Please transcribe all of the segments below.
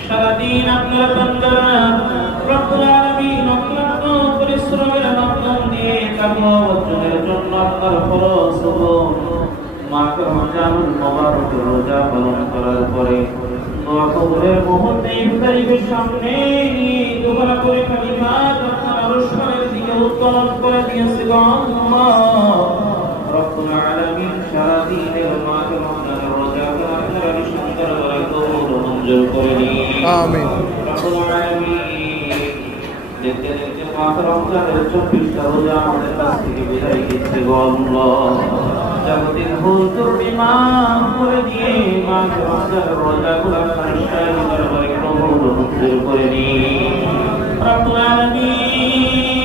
সারাদিন আপনার বান্দারা রব্বুল আলামিন অক্লান্ত পরিশ্রমের মাধ্যম দিয়ে কামনা অর্জনের জন্য আপনার ফরজ মাকে রমজানুল মুবারক রোজা পালন করার পরে দোয়া কবুলের মুহূর্তে ইফতারির সামনে দোয়া করে কালিমাত আপনার আরশের দিকে উত্তোলন করে দিয়েছে আল্লাহ রব্বুল আলামিন সারাদিনের মাকে রমজানের রোজা আপনার সুন্দর করে কবুল মঞ্জুর করে নিন আমিন রব্বুল আলামিন দেখতে দেখতে মাকে রমজানের 24টা রোজা আমাদের কাছ থেকে বিদায় দিচ্ছে আল্লাহ যাবতীয় ভুল ত্রুটি মাফ করে দিয়ে মাকে রমজানের রোজাগুলো আপনার শাহী দরবারে কবুল মঞ্জুর করে নিন রব্বুল আলামিন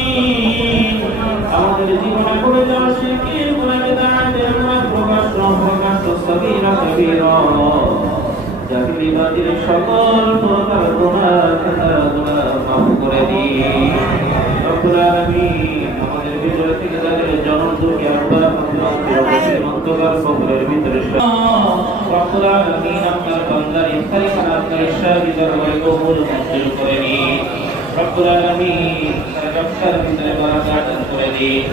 আমাদের জীবনে করে যাওয়া শিরকের গুনাহ বিদআতের গুনাহ প্রকাশ্য সগীরা কবীরা জাহিলিবাদের সকল প্রকার গুনাহ মাফ করে দিন রব্বুল আলামিন আমাদের ভিতরে থেকে যাদের জনম দুঃখী আল্লাহ অন্তকার কবরের ভিতরে রব্বুল আলামিন আপনার বান্দার ইফতারি খানা আপনার শাহী দরবারে কবুল মঞ্জুর করে নিন রব্বুল আলামিন রব্বার ভিতরে বারাকাত করে দিন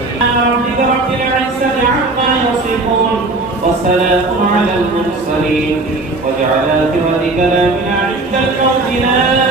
ربك رب العزة عما يصفون وسلام على المرسلين وجعل آخر كلامنا عند الموت لا